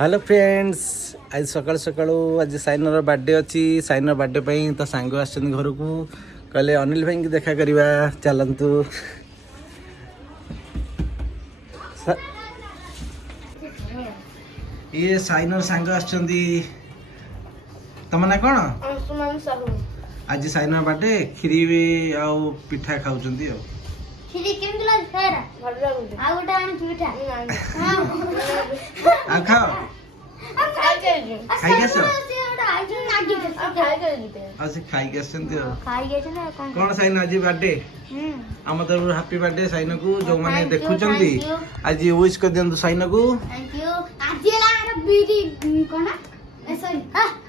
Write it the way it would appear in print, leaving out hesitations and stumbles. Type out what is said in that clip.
hello friends आज सकाल सकाल आज साइनर बर्थडे अच्छी साइनर बर्थडे पे तो सांग आसन घर को कहले अनिल भाई की देखा करवा चलतु ये साइनर सांग आछन तम ना कौन आज साइनर बर्थडे खीरी भी आउ पिठा खाऊ खीरी केमती लागे फेरा भल लागे आ गोटा आनी पिठा आ खाओ खाई के खाई के सो खाई खाई के आछन ना कौन साइन आज बर्थडे आम तरफ हैप्पी बर्थडे साइन को जो माने देखु आज विश कर दियंतु साइन को थैंक यू आज ला बीडी कोना सॉरी